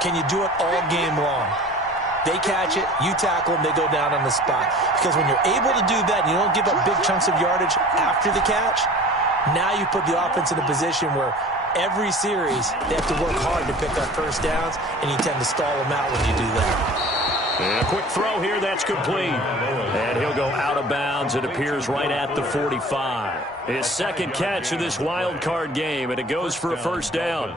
Can you do it all game long? They catch it, you tackle them, they go down on the spot. Because when you're able to do that and you don't give up big chunks of yardage after the catch, now you put the offense in a position where every series they have to work hard to pick up first downs, and you tend to stall them out when you do that. And a quick throw here, that's complete. And he'll go out of bounds. It appears right at the 45. His second catch of this wild card game, and it goes for a first down.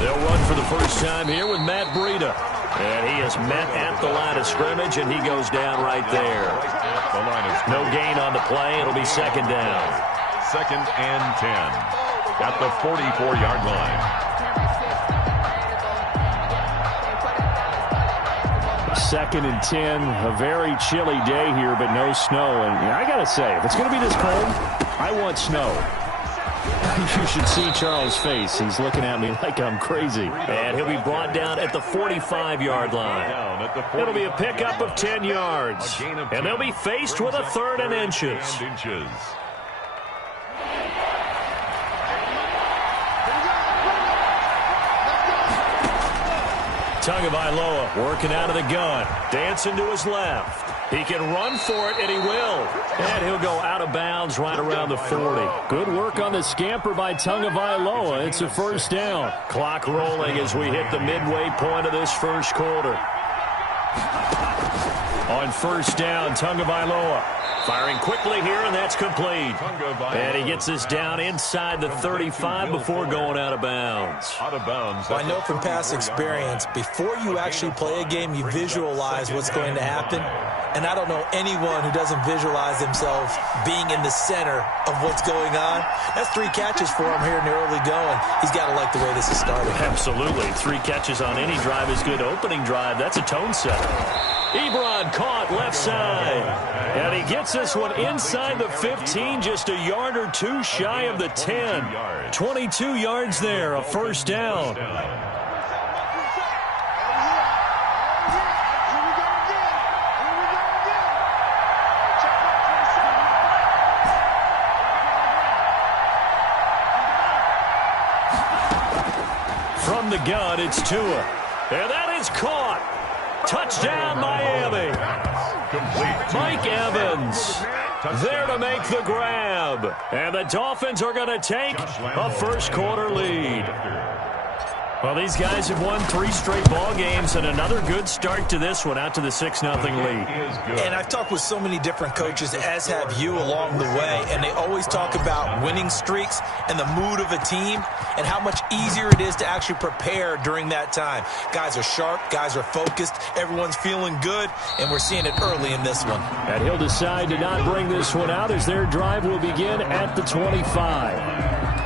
They'll run for the first time here with Matt Breida. And he is met at the line of scrimmage, and he goes down right there. No gain on the play. It'll be second down. 2nd and 10 at the 44-yard line. Second and 10, a very chilly day here, but no snow. And I got to say, if it's going to be this cold, I want snow. You should see Charles' face. He's looking at me like I'm crazy. And he'll be brought down at the 45-yard line. It'll be a pickup of 10 yards. And they'll be faced with a 3rd and inches. Tagovailoa working out of the gun. Dancing to his left. He can run for it, and he will. And he'll go out of bounds right around the 40. Good work on the scamper by Tagovailoa. It's a first down. Clock rolling as we hit the midway point of this first quarter. On first down, Tagovailoa firing quickly here, and that's complete. And he gets this down inside the 35 before going out of bounds. Well, I know from past experience, before you actually play a game, you visualize what's going to happen. And I don't know anyone who doesn't visualize themselves being in the center of what's going on. That's 3 catches for him here in the early going. He's got to like the way this is starting. Absolutely. 3 catches on any drive is good. Opening drive, that's a tone setter. Ebron caught left side. And he gets this one inside the 15, just a yard or 2 shy of the 10. 22 yards there, a first down. From the gun, it's Tua. And that is caught. Touchdown, Miami. Mike Evans there to make the grab. And the Dolphins are going to take a first quarter lead. Well, these guys have won 3 straight ball games, and another good start to this one, out to the 6-0 lead. And I've talked with so many different coaches, as have you along the way, and they always talk about winning streaks and the mood of a team and how much easier it is to actually prepare during that time. Guys are sharp, guys are focused, everyone's feeling good, and we're seeing it early in this one. And he'll decide to not bring this one out as their drive will begin at the 25.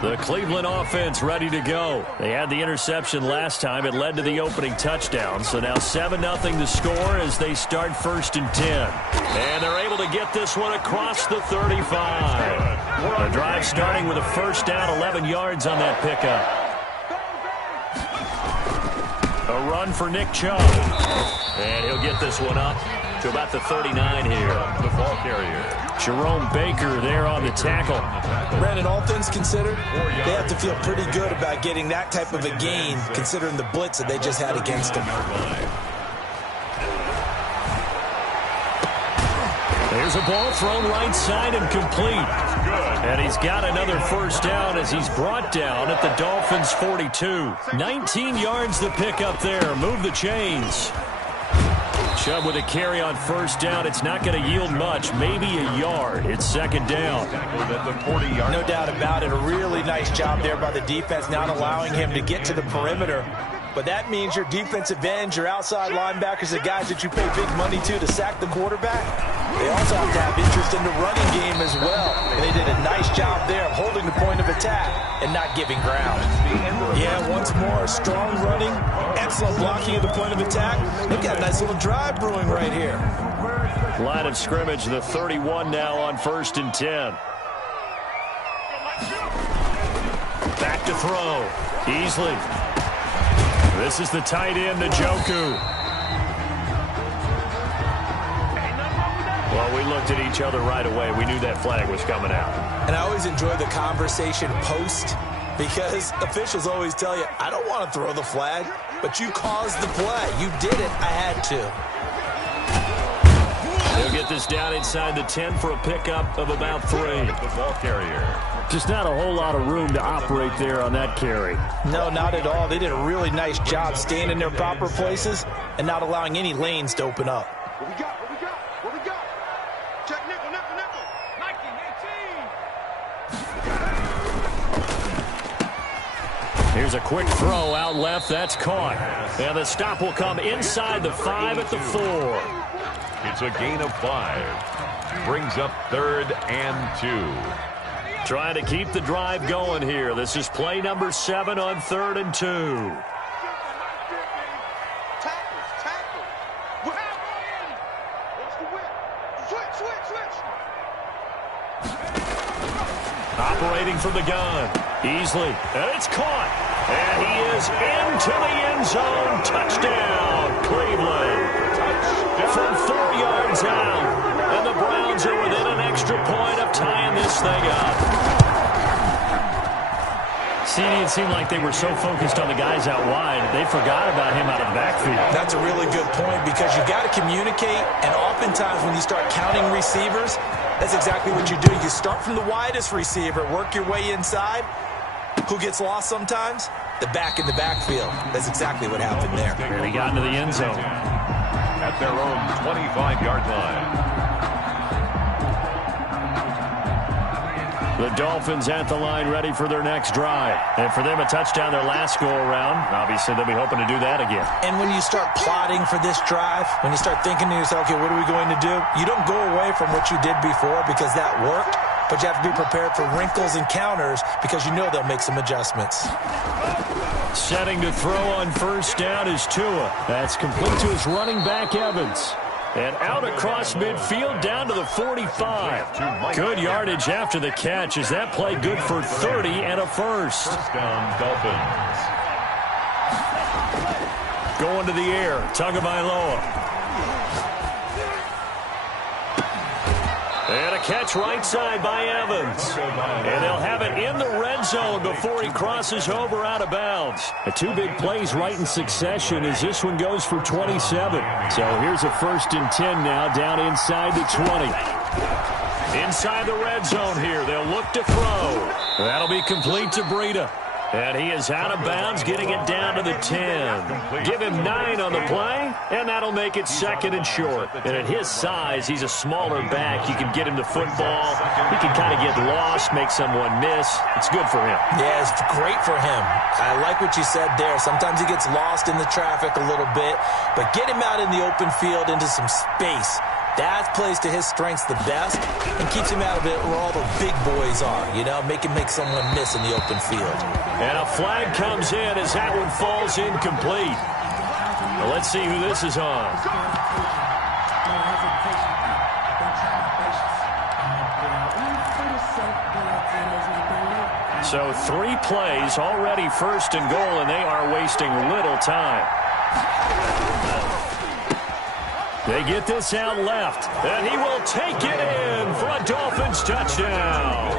The Cleveland offense ready to go. They had the interception last time. It led to the opening touchdown. So now 7-0 to score as they start 1st and 10. And they're able to get this one across the 35. The drive starting with a first down, 11 yards on that pickup. A run for Nick Chubb. And he'll get this one up to about the 39 here. The ball carrier. Jerome Baker there on the tackle. Brandon, all things considered, they have to feel pretty good about getting that type of a gain, considering the blitz that they just had against them. There's a ball thrown right side and complete. And he's got another first down as he's brought down at the Dolphins' 42. 19 yards to pick up there. Move the chains. Chubb with a carry on first down. It's not going to yield much, maybe a yard. It's second down. No doubt about it. A really nice job there by the defense, not allowing him to get to the perimeter. But that means your defensive ends, your outside linebackers, the guys that you pay big money to sack the quarterback, they also have to have interest in the running game as well. And they did a nice job there of holding the point of attack and not giving ground. Yeah, once more, strong running, excellent blocking at the point of attack. They've got a nice little drive brewing right here. Line of scrimmage, the 31 now on 1st and 10. Back to throw. Easily. This is the tight end, Njoku. Well, we looked at each other right away. We knew that flag was coming out. And I always enjoy the conversation post because officials always tell you, I don't want to throw the flag, but you caused the play. You did it. I had to. They'll get this down inside the 10 for a pickup of about 3. The ball carrier. Just not a whole lot of room to operate there on that carry. No, not at all. They did a really nice job staying in their proper places and not allowing any lanes to open up. What we got? What we got? What we got? Check nickel, nickel, nickel. Nike 18. Here's a quick throw out left. That's caught. And the stop will come inside the 5 at the 4. It's a gain of 5. Brings up 3rd and 2. Trying to keep the drive going here. This is play number 7 on 3rd and 2. Tackle. What's the whip? Switch. Operating from the gun. Easily. And it's caught. And he is into the end zone. Touchdown, Cleveland. From 4 yards out. And the Browns are within an extra point of tying this thing up. See, it seemed like they were so focused on the guys out wide, they forgot about him out of the backfield. That's a really good point because you've got to communicate, and oftentimes when you start counting receivers, that's exactly what you do. You start from the widest receiver, work your way inside. Who gets lost sometimes? The back in the backfield. That's exactly what happened there. And he got into the end zone. At their own 25-yard line. The Dolphins at the line ready for their next drive. And for them, a touchdown their last go-around. Obviously, they'll be hoping to do that again. And when you start plotting for this drive, when you start thinking to yourself, okay, what are we going to do? You don't go away from what you did before because that worked, but you have to be prepared for wrinkles and counters because you know they'll make some adjustments. Setting to throw on first down is Tua. That's complete to his running back, Evans. And out across midfield down to the 45. Good yardage after the catch. Is that play good for 30 and a first? First down, Dolphins. Going to the air. Tagovailoa. And a catch right side by Evans. And they'll have it in the red zone before he crosses over out of bounds. The 2 big plays right in succession as this one goes for 27. So here's a 1st and 10 now down inside the 20. Inside the red zone here. They'll look to throw. That'll be complete to Breida. And he is out of bounds, getting it down to the 10. Give him 9 on the play, and that'll make it 2nd and short. And at his size, he's a smaller back. You can get him the football. He can kind of get lost, make someone miss. It's good for him. Yeah, it's great for him. I like what you said there. Sometimes he gets lost in the traffic a little bit, but get him out in the open field into some space. That plays to his strengths the best and keeps him out of it where all the big boys are, you know, make someone miss in the open field. And a flag comes in as that one falls incomplete. Well, let's see who this is on. So 3 plays, already 1st and goal, and they are wasting little time. They get this out left, and he will take it in for a Dolphins touchdown.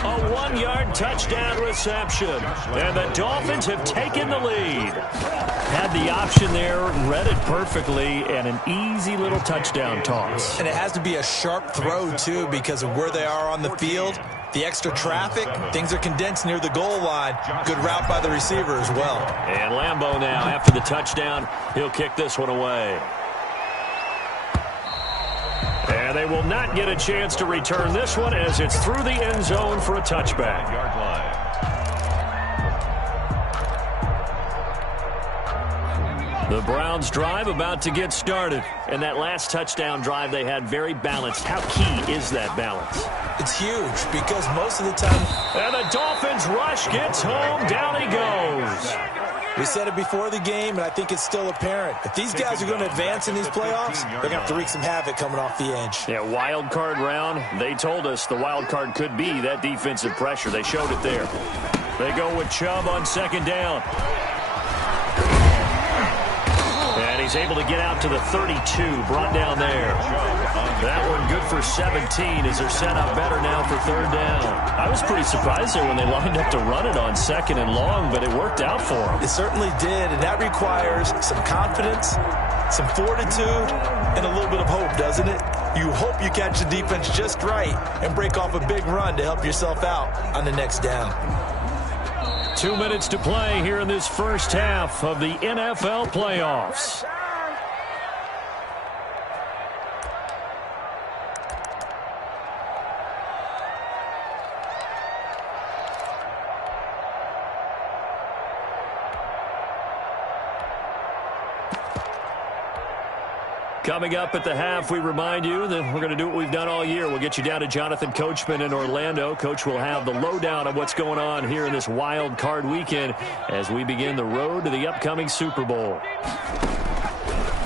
A 1-yard touchdown reception, and the Dolphins have taken the lead. Had the option there, read it perfectly, and an easy little touchdown toss. And it has to be a sharp throw, too, because of where they are on the field. The extra traffic, things are condensed near the goal line. Good route by the receiver as well. And Lambeau now, after the touchdown, he'll kick this one away. And they will not get a chance to return this one as it's through the end zone for a touchback. Yard line. The Browns drive about to get started. And that last touchdown drive they had very balanced. How key is that balance? It's huge because most of the time... And the Dolphins rush gets home. Down he goes. We said it before the game, and I think it's still apparent. If these guys are going to advance in these playoffs, they're going to have to wreak some havoc coming off the edge. Yeah, wild card round. They told us the wild card could be that defensive pressure. They showed it there. They go with Chubb on second down. And he's able to get out to the 32, brought down there. That one good for 17 as they're set up better now for third down. I was pretty surprised there when they lined up to run it on second and long, but it worked out for them. It certainly did, and that requires some confidence, some fortitude, and a little bit of hope, doesn't it? You hope you catch the defense just right and break off a big run to help yourself out on the next down. 2 minutes to play here in this first half of the NFL playoffs. Coming up at the half, we remind you that we're going to do what we've done all year. We'll get you down to Jonathan Coachman in Orlando. Coach will have the lowdown of what's going on here in this wild card weekend as we begin the road to the upcoming Super Bowl.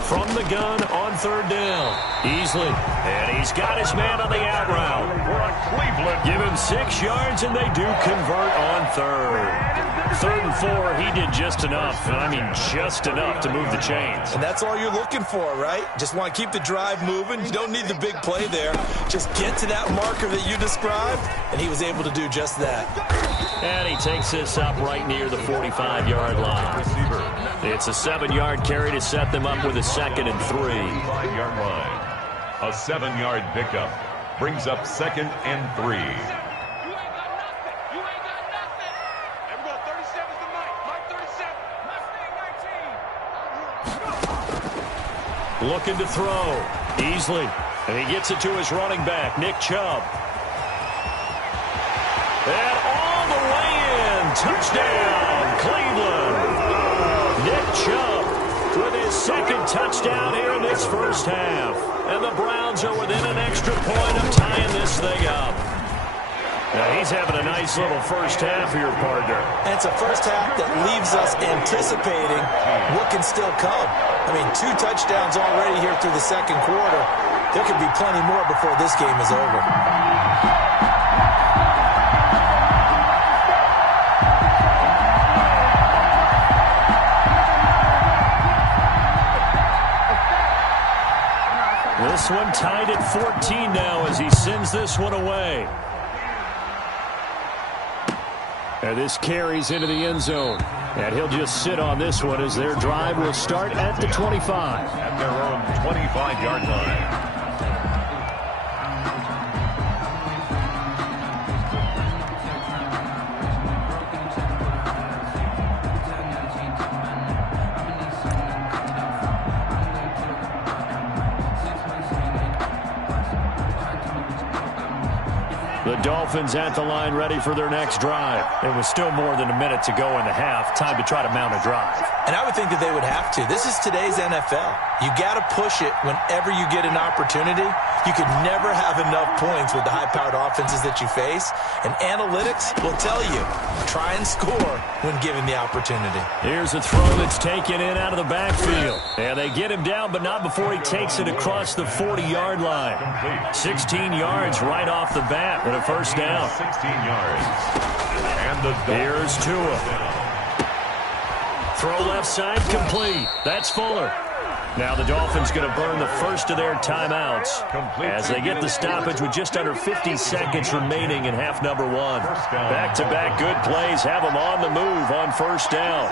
From the gun on third down. Easley. And he's got his man on the out route. We're on Cleveland. Give him 6 yards, and they do convert on third. 3rd and 4, he did just enough, and I mean just enough to move the chains. And that's all you're looking for, right? Just want to keep the drive moving. You don't need the big play there. Just get to that marker that you described, and he was able to do just that. And he takes this up right near the 45-yard line. It's a 7-yard carry to set them up with a 2nd and 3. 5-yard line. A 7-yard pickup brings up 2nd and 3. Looking to throw. Easley. And he gets it to his running back, Nick Chubb. And all the way in. Touchdown, Cleveland. Nick Chubb with his 2nd touchdown here in this first half. And the Browns are within an extra point of tying this thing up. Now he's having a nice little first half here, partner. And it's a first half that leaves us anticipating what can still come. I mean, 2 touchdowns already here through the 2nd quarter. There could be plenty more before this game is over. This one tied at 14 now as he sends this one away. And this carries into the end zone. And he'll just sit on this one as their drive will start at the 25. At their own 25-yard line. The Dolphins at the line ready for their next drive. It was still more than a minute to go in the half. Time to try to mount a drive. And I would think that they would have to. This is today's NFL. You got to push it whenever you get an opportunity. You could never have enough points with the high-powered offenses that you face. And analytics will tell you, try and score when given the opportunity. Here's a throw that's taken in out of the backfield. And they get him down, but not before he takes it across the 40-yard line. 16 yards right off the bat with a first down. 16 yards. And the Here's Tua. Throw left side complete. That's Fuller. Now the Dolphins going to burn the first of their timeouts as they get the stoppage with just under 50 seconds remaining in half number 1. Back-to-back good plays have them on the move on first down.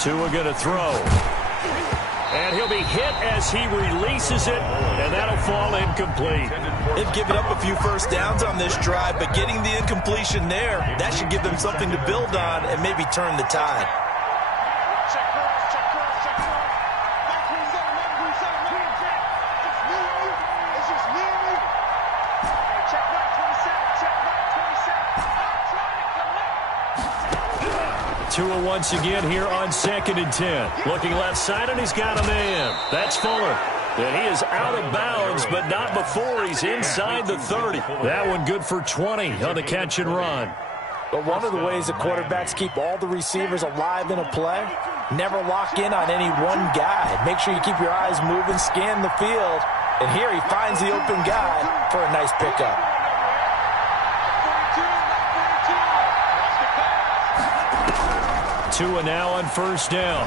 Tua going to throw. And he'll be hit as he releases it, and that'll fall incomplete. They've given up a few first downs on this drive, but getting the incompletion there, that should give them something to build on and maybe turn the tide. Tua once again here on 2nd and 10. Looking left side, and he's got a man. That's Fuller. And he is out of bounds, but not before he's inside the 30. That one good for 20 on the catch and run. But one of the ways that quarterbacks keep all the receivers alive in a play, never lock in on any one guy. Make sure you keep your eyes moving, scan the field, And here he finds the open guy for a nice pickup. Tua now on first down.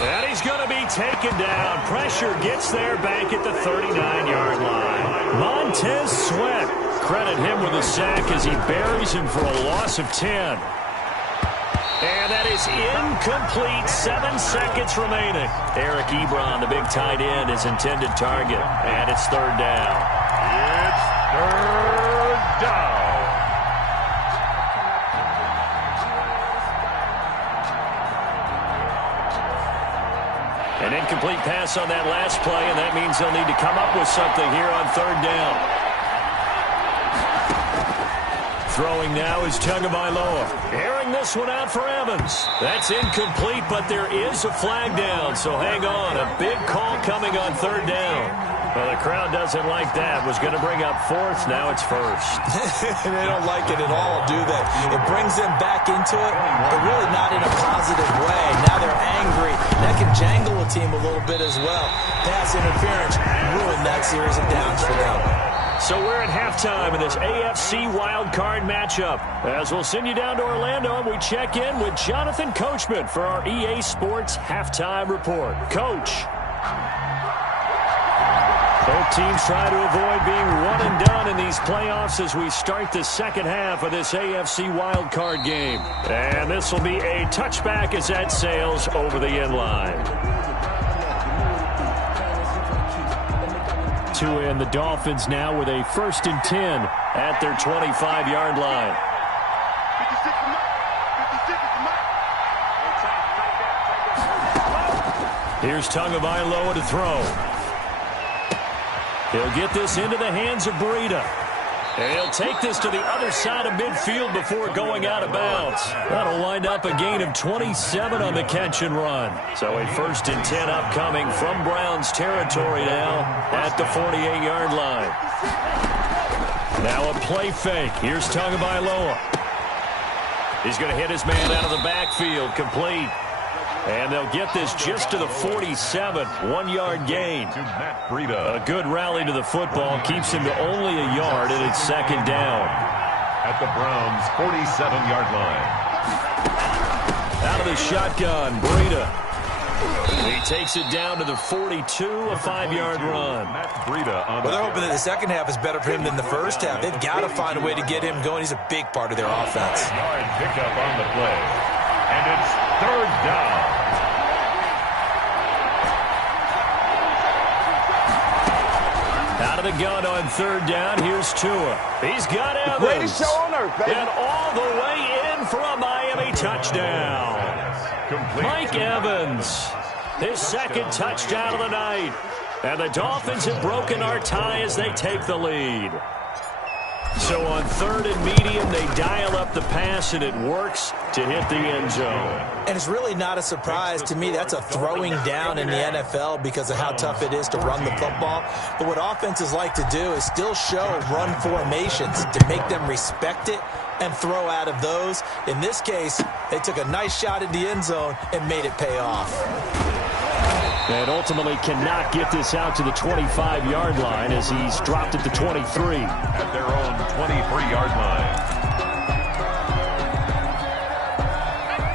And he's going to be taken down. Pressure gets there back at the 39-yard line. Montez Sweat, credit him with a sack as he buries him for a loss of 10. And that is incomplete. 7 seconds remaining. Eric Ebron, the big tight end, his intended target. And it's third down. It's third down. An incomplete pass on that last play, and that means they'll need to come up with something here on third down. Throwing now is Tagovailoa. Airing this one out for Evans. That's incomplete, but there is a flag down, so hang on. A big call coming on third down. Well, the crowd doesn't like that. Was going to bring up fourth. Now it's first. They don't like it at all, do they? It brings them back into it, but really not in a positive way. Now they're angry. That can jangle a team a little bit as well. Pass interference ruined that series of downs for them. So we're at halftime in this AFC wildcard matchup. As we'll send you down to Orlando, and we check in with Jonathan Coachman for our EA Sports Halftime Report. Coach. Both teams try to avoid being one and done in these playoffs as we start the second half of this AFC wildcard game. And this will be a touchback as that sails over the end line. Tua and the Dolphins now with a 1st and 10 at their 25-yard line. 56 Here's Tagovailoa to throw. He'll get this into the hands of Breida. And he'll take this to the other side of midfield before going out of bounds. That'll wind up a gain of 27 on the catch and run. So a 1st and 10 upcoming from Browns territory now at the 48-yard line. Now a play fake. Here's Tagovailoa. He's going to hit his man out of the backfield. Complete. And they'll get this just to the 47, 1-yard gain. To Matt Breida. A good rally to the football keeps him to only a yard, and it's 2nd down. At the Browns' 47-yard line. Out of the shotgun, Breida. He takes it down to the 42, a 5-yard run. Matt Breida on Well, they're hoping that the second half is better for him than the first half. They've got to find a way to get him going. He's a big part of their offense. Yard pickup on the play. And it's third down. Out of the gun on third down, here's Tua. He's got Evans. Greatest show on earth, baby. And all the way in for a Miami touchdown. Mike Evans, his 2nd touchdown of the night. And the Dolphins have broken our tie as they take the lead. So on 3rd and medium, they dial up the pass, and it works to hit the end zone. And it's really not a surprise to me. That's a throwing down in the NFL because of how tough it is to run the football. But what offenses like to do is still show run formations to make them respect it and throw out of those. In this case, they took a nice shot in the end zone and made it pay off. And ultimately cannot get this out to the 25-yard line as he's dropped at the 23. At their own 23-yard line.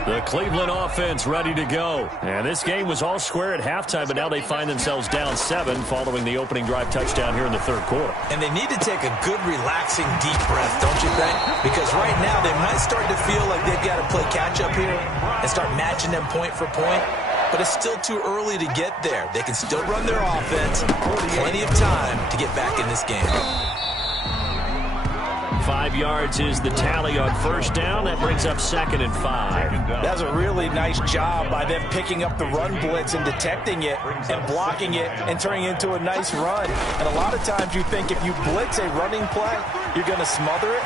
The Cleveland offense ready to go. And this game was all square at halftime, but now they find themselves down 7 following the opening drive touchdown here in the 3rd quarter. And they need to take a good, relaxing, deep breath, don't you think? Because right now they might start to feel like they've got to play catch-up here and start matching them point for point. But it's still too early to get there. They can still run their offense. Plenty of time to get back in this game. 5 yards is the tally on first down. That brings up 2nd and 5. That's a really nice job by them picking up the run blitz and detecting it and blocking it and turning it into a nice run. And a lot of times you think if you blitz a running play, you're going to smother it.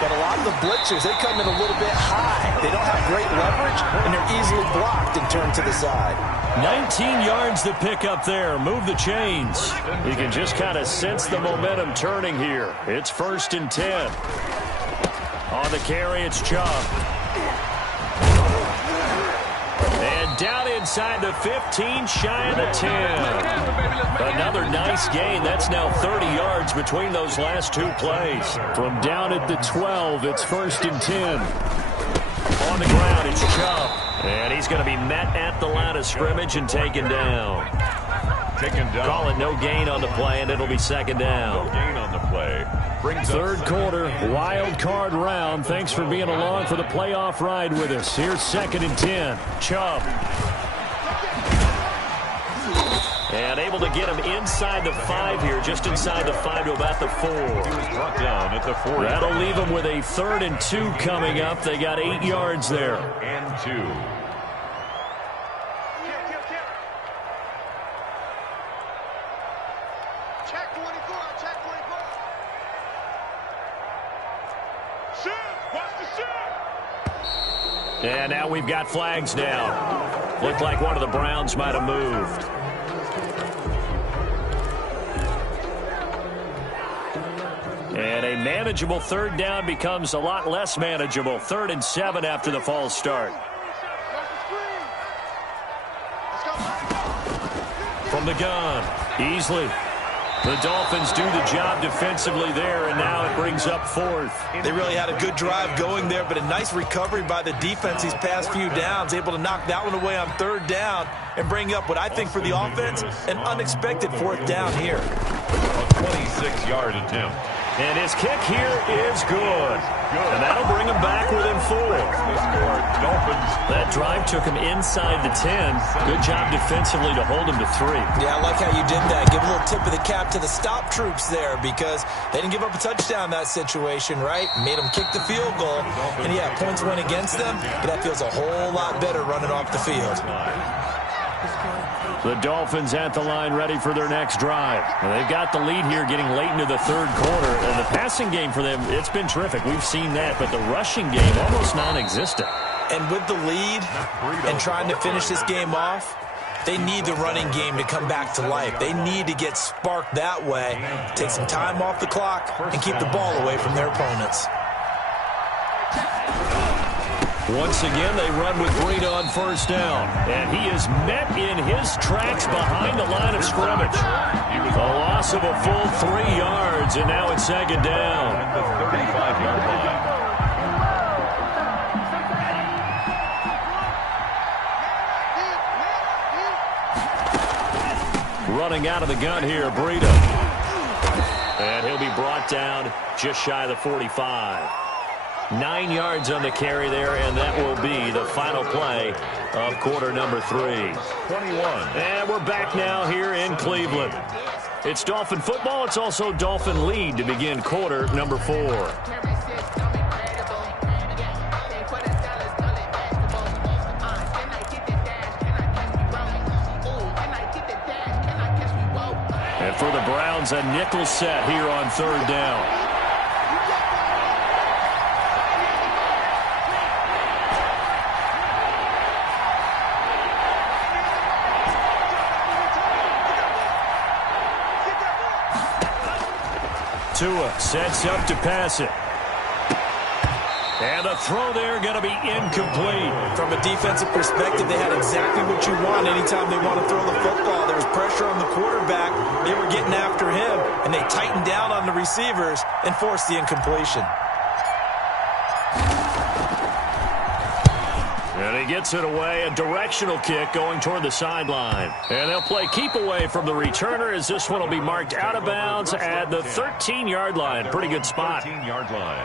But a lot of the blitzers, they come in a little bit high. They don't have great leverage, and they're easily blocked and turned to the side. 19 yards to pick up there. Move the chains. You can just kind of sense the momentum turning here. It's 1st and 10. On the carry, it's Chubb. And down inside the 15, shy of the 10. Another nice gain. That's now 30 yards between those last two plays. From down at the 12, it's 1st and 10. On the ground, it's Chubb. And he's going to be met at the line of scrimmage and taken down. Call it no gain on the play, and it'll be 2nd down. No gain on the play. Third quarter, wild card round. Thanks for being along for the playoff ride with us. Here's 2nd and 10. Chubb. And able to get him inside the 5 here, just inside the 5 to about the 4. Brought down at the 4. That'll leave him with a 3rd and 2 coming up. They got 8 yards there. And 2. Check 24, check 24. Watch the shot. And now we've got flags down. Looked like one of the Browns might have moved. And a manageable 3rd down becomes a lot less manageable. 3rd and 7 after the false start. From the gun, Easley. The Dolphins do the job defensively there, and now it brings up 4th. They really had a good drive going there, but a nice recovery by the defense these past few downs, able to knock that one away on 3rd down and bring up what I think for the offense, an unexpected 4th down here. A 26-yard attempt. And his kick here is good. And that'll bring him back within 4. That drive took him inside the 10. Good job defensively to hold him to 3. Yeah, I like how you did that. Give a little tip of the cap to the stop troops there because they didn't give up a touchdown in that situation, right? Made them kick the field goal. And, yeah, points went against them, but that feels a whole lot better running off the field. The Dolphins at the line ready for their next drive. And they've got the lead here getting late into the 3rd quarter. And the passing game for them, it's been terrific. We've seen that. But the rushing game, almost non-existent. And with the lead and trying to finish this game off, they need the running game to come back to life. They need to get sparked that way, take some time off the clock, and keep the ball away from their opponents. Once again, they run with Breida on 1st down. And he is met in his tracks behind the line of scrimmage. A loss of a full 3 yards, and now it's 2nd down. At the 35-yard line. Running out of the gun here, Breida. And he'll be brought down just shy of the 45. 9 yards on the carry there, and that will be the final play of quarter number 3. 21. And we're back now here in Cleveland. It's Dolphin football. It's also Dolphin lead to begin quarter number 4. And for the Browns, a nickel set here on 3rd down. Tua sets up to pass it. And the throw there going to be incomplete. From a defensive perspective, they had exactly what you want anytime they want to throw the football. There was pressure on the quarterback. They were getting after him, and they tightened down on the receivers and forced the incompletion. And he gets it away, a directional kick going toward the sideline. And they'll play keep away from the returner as this one will be marked out of bounds at the 13-yard line. Pretty good spot. 13-yard line.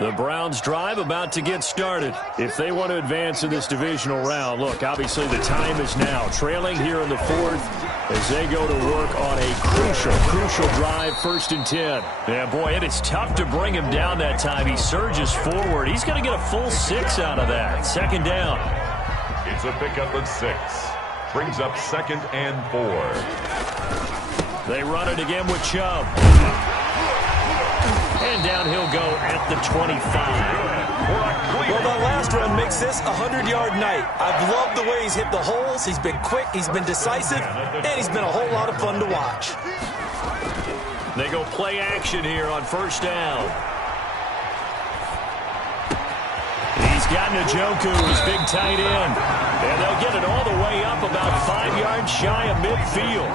The Browns drive about to get started. If they want to advance in this divisional round, look, obviously the time is now. Trailing here in the 4th as they go to work on a crucial drive, 1st and 10. Yeah, boy, it is tough to bring him down that time. He surges forward. He's going to get a full 6 out of that. 2nd down. It's a pickup of 6. Brings up 2nd and 4. They run it again with Chubb. And down he'll go at the 25. Well, that last run makes this a 100-yard night. I've loved the way he's hit the holes. He's been quick, he's been decisive, and he's been a whole lot of fun to watch. They go play action here on first down. He's got Njoku, his big tight end. And they'll get it all the way up about 5 yards shy of midfield.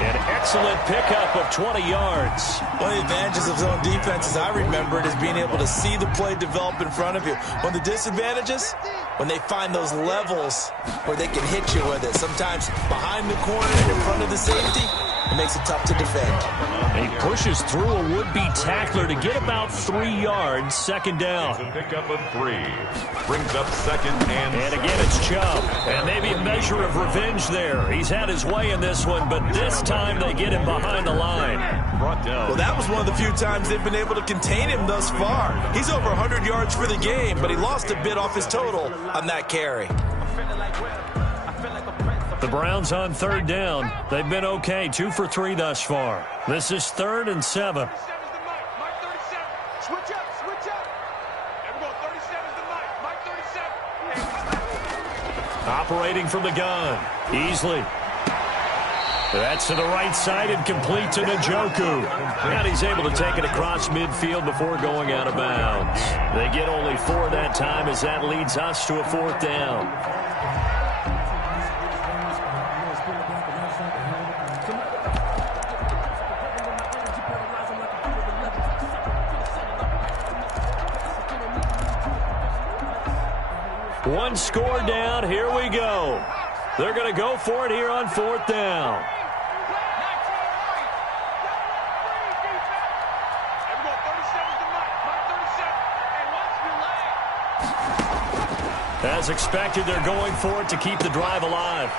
An excellent pickup of 20 yards. One of the advantages of zone defense, as I remember it, is being able to see the play develop in front of you. One of the disadvantages, when they find those levels where they can hit you with it. Sometimes behind the corner and in front of the safety, it makes it tough to defend. He pushes through a would-be tackler to get about 3 yards, second down. It's a pickup of 3. Brings up second and again, it's Chubb. And maybe a measure of revenge there. He's had his way in this one, but this time they get him behind the line. brought down. Well, that was one of the few times they've been able to contain him thus far. He's over 100 yards for the game, but he lost a bit off his total on that carry. The Browns on third down. They've been okay, 2 for 3 thus far. This is 3rd and 7. Switch up, switch up. There we go, 37's the Mike. Mike 37. Operating from the gun. Easley. That's to the right side and complete to Njoku. And he's able to take it across midfield before going out of bounds. They get only 4 that time as that leads us to a 4th down. One score down. Here we go. They're going to go for it here on 4th down. As expected, they're going for it to keep the drive alive.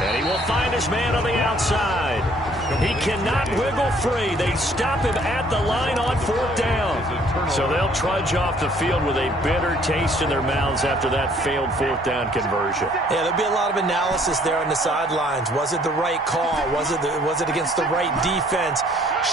And he will find his man on the outside. He cannot wiggle free. They stop him at the line on 4th down. So they'll trudge off the field with a bitter taste in their mouths after that failed 4th down conversion. Yeah, there'll be a lot of analysis there on the sidelines. Was it the right call? Was it against the right defense?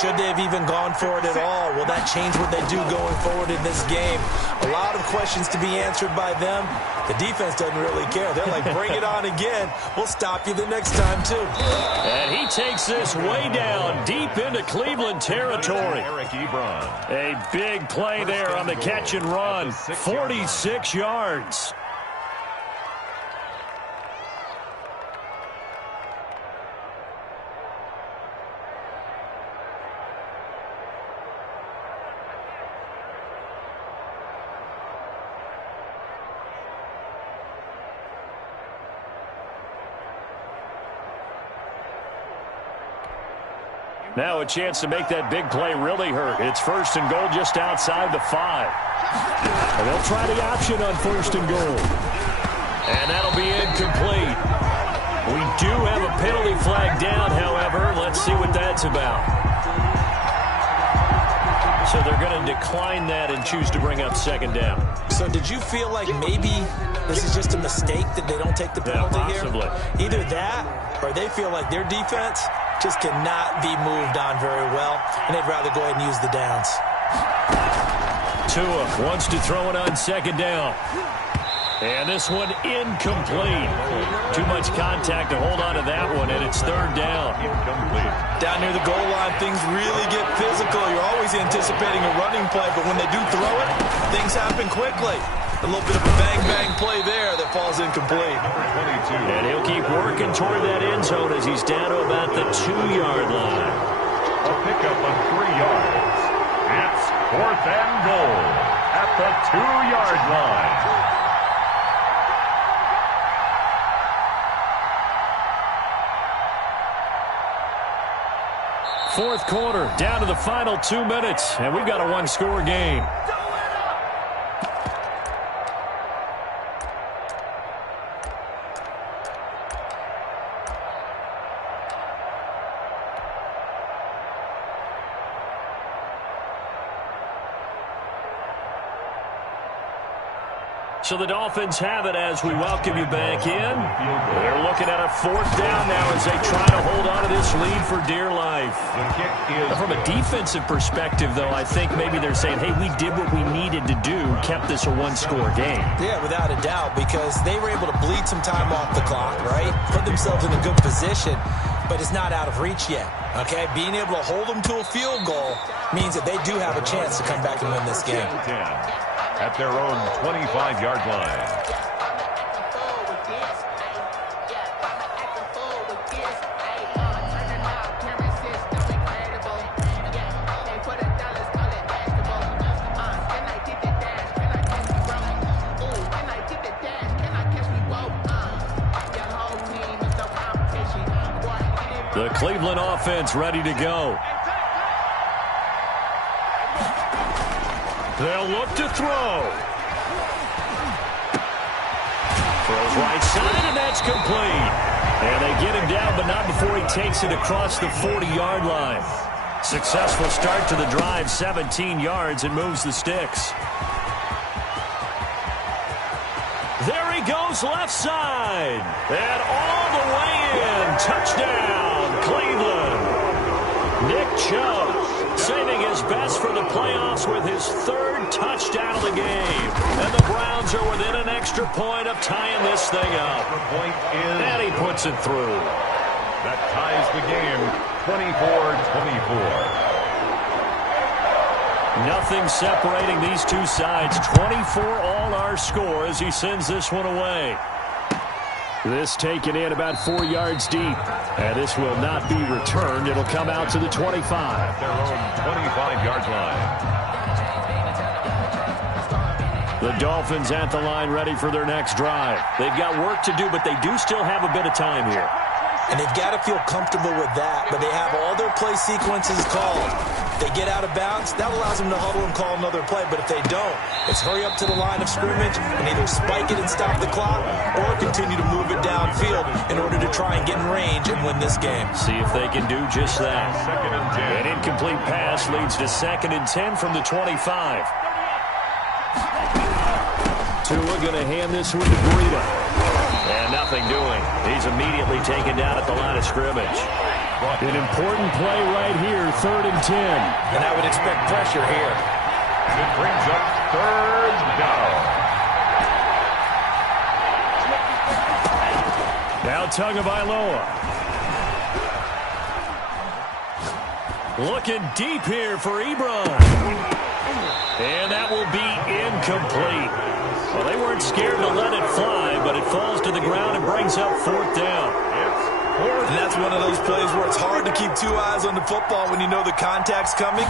Should they have even gone for it at all? Will that change what they do going forward in this game? A lot of questions to be answered by them. The defense doesn't really care. They're like, bring it on again. We'll stop you the next time, too. And he takes this way down, deep into Cleveland territory. Eric Ebron. A big play there on the catch and run. 46 yards. Now a chance to make that big play really hurt. It's 1st and goal just outside the 5. And they'll try the option on 1st and goal. And that'll be incomplete. We do have a penalty flag down, however. Let's see what that's about. So they're going to decline that and choose to bring up 2nd down. So did you feel like maybe this is just a mistake that they don't take the penalty possibly here? Either that or they feel like their defense just cannot be moved on very well, and they'd rather go ahead and use the downs. Tua wants to throw it on 2nd down. And this one incomplete. Too much contact to hold on to that one, and it's 3rd down. Incomplete. Down near the goal line, things really get physical. You're always anticipating a running play, but when they do throw it, things happen quickly. A little bit of a bang-bang play there that falls incomplete. Number 22. And he'll keep working toward that end zone as he's down to about the 2-yard line. A pickup of 3 yards. It's 4th and goal at the 2-yard line. Fourth quarter, down to the final 2 minutes, and we've got a 1-score game. So the Dolphins have it as we welcome you back in. They're looking at a 4th down now as they try to hold on to this lead for dear life. From a defensive perspective, though, I think maybe they're saying, hey, we did what we needed to do, kept this a one-score game. Yeah, without a doubt, because they were able to bleed some time off the clock, right? Put themselves in a good position, but it's not out of reach yet, okay? Being able to hold them to a field goal means that they do have a chance to come back and win this game. At their own 25-yard line. The Cleveland offense ready to go. They'll look to throw. Throws right side, and that's complete. And they get him down, but not before he takes it across the 40-yard line. Successful start to the drive, 17 yards, and moves the sticks. There he goes left side. And all the way in. Touchdown, Cleveland. Nick Chubb saving his best for the playoffs with his 3rd touchdown of the game. And the Browns are within an extra point of tying this thing up. And he puts it through. That ties the game 24-24. Nothing separating these two sides. 24 all our score as he sends this one away. This taken in about 4 yards deep. And this will not be returned. It'll come out to the 25. Their own 25-yard line. The Dolphins at the line ready for their next drive. They've got work to do, but they do still have a bit of time here. And they've got to feel comfortable with that, but they have all their play sequences called. They get out of bounds, that allows them to huddle and call another play. But if they don't, it's hurry up to the line of scrimmage and either spike it and stop the clock or continue to move it downfield in order to try and get in range and win this game. See if they can do just that. An incomplete pass leads to 2nd and 10 from the 25. Tua going to hand this one to Breida. And nothing doing. He's immediately taken down at the line of scrimmage. An important play right here, 3rd and 10. And I would expect pressure here. It brings up 3rd down. Now Tagovailoa. Looking deep here for Ebron. And that will be incomplete. Well, they weren't scared to let it fly, but it falls to the ground and brings up 4th down. And that's one of those plays where it's hard to keep 2 eyes on the football when you know the contact's coming,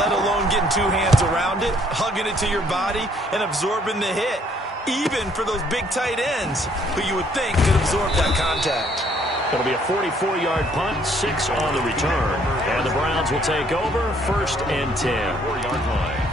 let alone getting 2 hands around it, hugging it to your body, and absorbing the hit, even for those big tight ends who you would think could absorb that contact. It'll be a 44-yard punt, 6 on the return. And the Browns will take over, 1st and 10. 4-yard line.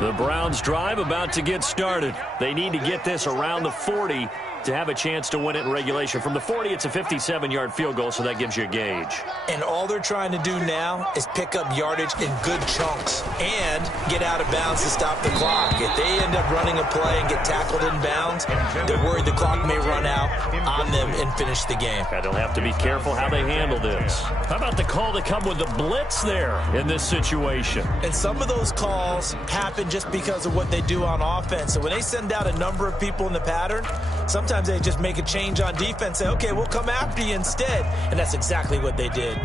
The Browns drive about to get started. They need to get this around the 40 to have a chance to win it in regulation. From the 40, it's a 57-yard field goal, so that gives you a gauge. And all they're trying to do now is pick up yardage in good chunks and get out of bounds to stop the clock. If they end up running a play and get tackled in bounds, they're worried the clock may run out on them and finish the game. And they'll have to be careful how they handle this. How about the call to come with the blitz there in this situation? And some of those calls happen just because of what they do on offense. So when they send out a number of people in the pattern, sometimes they just make a change on defense, say, okay, we'll come after you instead. And that's exactly what they did.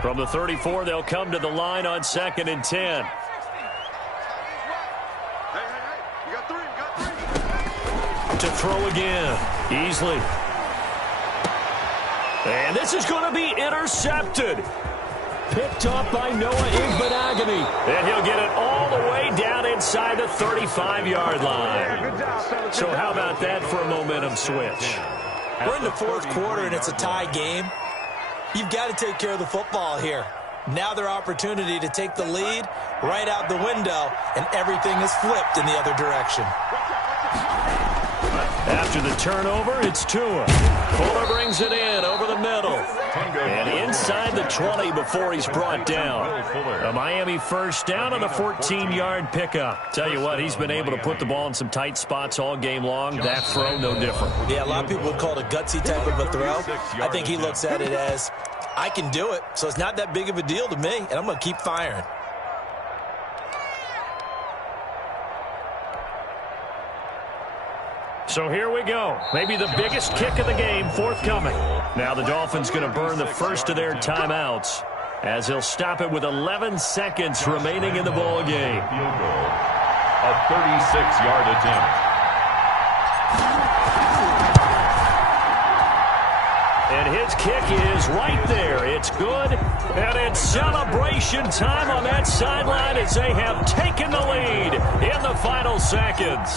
From the 34, they'll come to the line on 2nd and 10. You got 3. To throw again. Easily. And this is going to be intercepted. Picked up by Noah Igbenogany. And he'll get it all the way down inside the 35-yard line. So how about that for a momentum switch? We're in the 4th quarter, and it's a tie game. You've got to take care of the football here. Now their opportunity to take the lead right out the window, and everything is flipped in the other direction. After After the turnover, it's Tua. Fuller brings it in over the middle. And inside the 20 before he's brought down. A Miami first down on a 14-yard pickup. Tell you what, he's been able to put the ball in some tight spots all game long. That throw, no different. Yeah, a lot of people would call it a gutsy type of a throw. I think he looks at it as, I can do it, so it's not that big of a deal to me, and I'm going to keep firing. So here we go. Maybe the biggest kick of the game forthcoming. Now the Dolphins going to burn the first of their timeouts as they'll stop it with 11 seconds remaining in the ball game. Field goal. A 36-yard attempt. And his kick is right there. It's good. And it's celebration time on that sideline as they have taken the lead in the final seconds.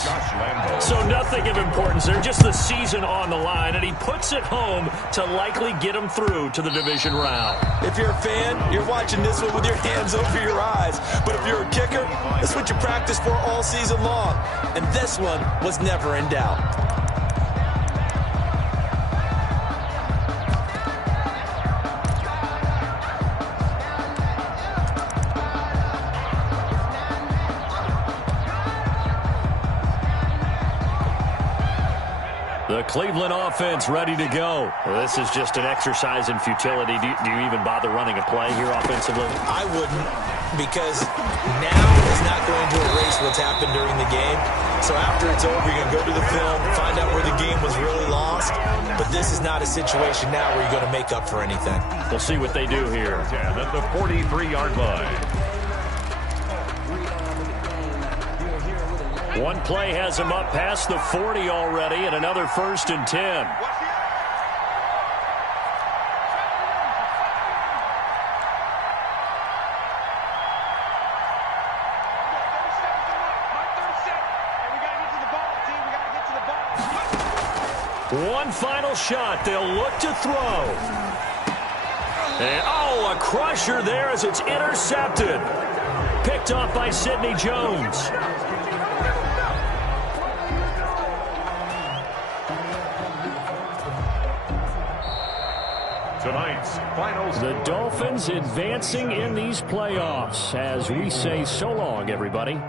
So nothing of importance there, just the season on the line. And he puts it home to likely get him through to the division round. If you're a fan, you're watching this one with your hands over your eyes. But if you're a kicker, that's what you practice for all season long. And this one was never in doubt. The Cleveland offense ready to go. Well, this is just an exercise in futility. Do you even bother running a play here offensively? I wouldn't, because now is not going to erase what's happened during the game. So after it's over, you're going to go to the film, find out where the game was really lost. But this is not a situation now where you're going to make up for anything. We'll see what they do here. And at the 43-yard line. One play has him up past the 40 already, and another 1st and 10. One final shot. They'll look to throw. And, oh, a crusher there as it's intercepted. Picked off by Sidney Jones. Tonight's final score. The Dolphins advancing in these playoffs as we say so long, everybody.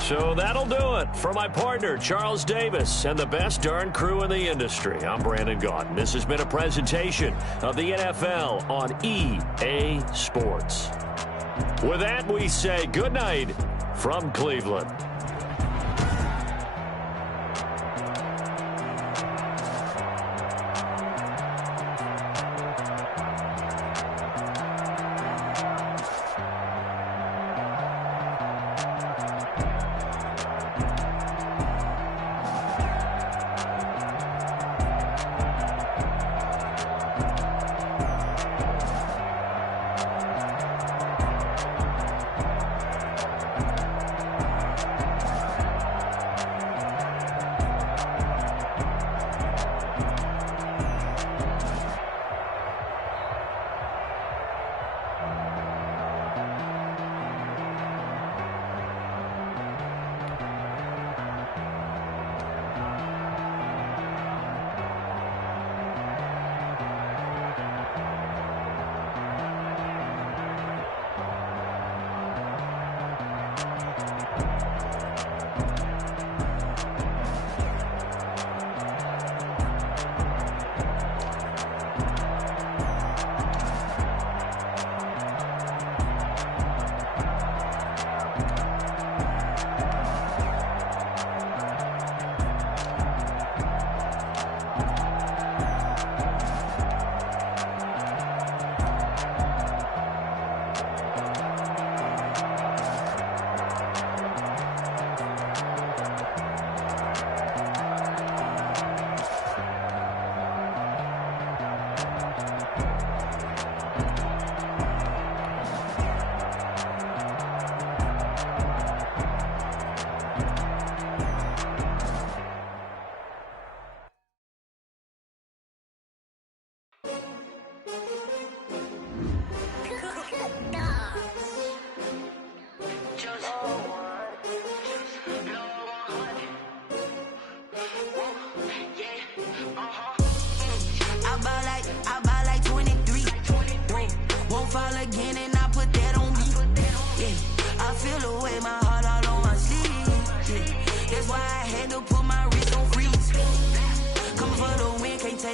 So that'll do it for my partner, Charles Davis, and the best darn crew in the industry. I'm Brandon Gaudin. This has been a presentation of the NFL on EA Sports. With that, we say good night from Cleveland.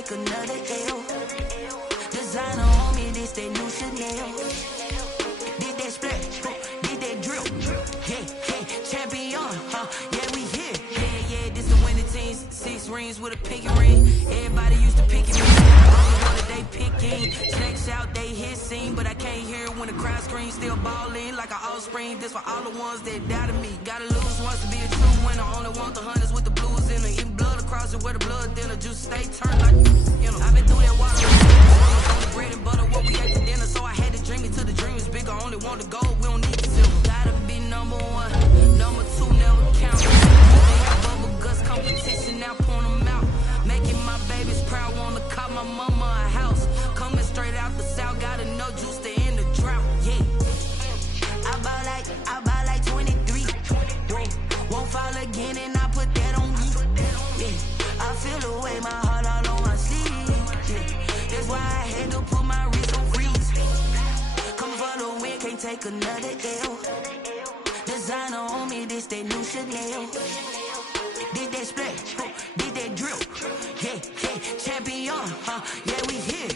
take another L. Designer on me, this that new Chanel. Did that splash, did that drill. Yeah, champion, yeah, we here. Yeah, this the winning teams. 6 rings with a pinky ring. Everybody used to pick me. All the they picking. Snakes out, they hissing. But I can't hear when the crowd screams. Still balling like an offspring. This for all the ones that doubted me. Gotta lose once to be a true winner. Only want the hunters with the blues in it. Eating blood across it where the blood thinner. Just stay turned like, you know. I've been through that water. On the bread and butter, what we ate for dinner. So I had to dream it till the dream is bigger. Only want the gold, we don't need the silver. Gotta be number 1. Number 2 never count. They have bubble guts competition, now point them out. Making my babies proud, wanna call my mama a house. Coming straight out the south, got enough juice to end the drought. Yeah, I buy like 23. Won't fall again, and I put that on me. Yeah, I feel the way, my heart all on my sleeve. Yeah, that's why I had to put my wrist on freeze. Coming for the win, can't take another L. Designer on me, this that new Chanel. Did that splash, did that drill. Yeah, champion, yeah, we here.